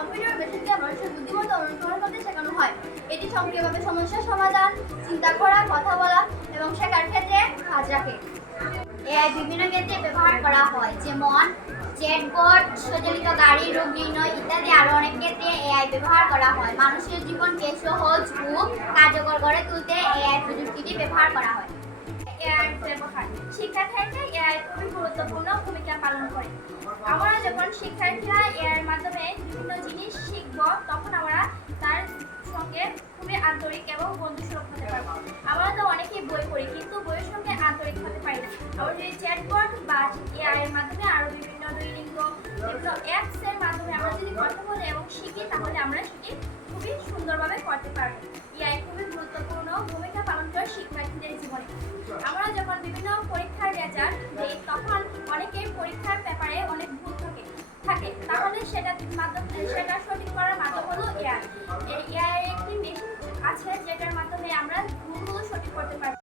Computer মেশিনকে মানুষের বুদ্ধিমত্তা অনুসরণ করতে শেখানো হয়। এটি সক্রিয়ভাবে সমস্যার সমাধান, চিন্তা করা, কথা বলা এবং শেখার ক্ষেত্রে কাজ রাখে। এআই বিভিন্ন ক্ষেত্রে ব্যবহার করা হয়, যেমন চ্যাটবট সচলিত গাড়ি, রোগ নির্ণয় ইত্যাদি আরও অনেক ক্ষেত্রে এআই ব্যবহার করা হয়। মানুষের জীবনকে সহজ ও কার্যকর করে তুলতে এআই প্রযুক্তিটি ব্যবহার করা হয়। এআই ব্যবহার গুরুত্বপূর্ণ ভূমিকা পালন করে। আমরা যখন শিক্ষার্থীরা এআইয়ের মাধ্যমে বিভিন্ন জিনিস শিখব, তখন আমরা তার সঙ্গে খুবই আন্তরিক এবং বন্ধুসুলভ হতে পারব। আমরা তো অনেকেই বই পড়ি, কিন্তু বইয়ের সঙ্গে আন্তরিক হতে পারি না। আমরা যদি চ্যাটবট বা এআই এর মাধ্যমে আরও বিভিন্ন দুইলিঙ্গ বিভিন্ন অ্যাপস এর মাধ্যমে আমরা যদি কথা বলি এবং শিখি, তাহলে আমরা সেটি খুবই সুন্দরভাবে করতে পারব। এআই খুবই গুরুত্বপূর্ণ ভূমিকা পালন করে শিক্ষার্থীদের জীবনে। আমরা যখন বিভিন্ন পরীক্ষার পরীক্ষার ব্যাপারে অনেক ভুল থাকে থাকে। তাহলে সেটা মাধ্যম সেটা সঠিক করার মাধ্যম হলো এআই এআই একটি মেশিন আছে যেটার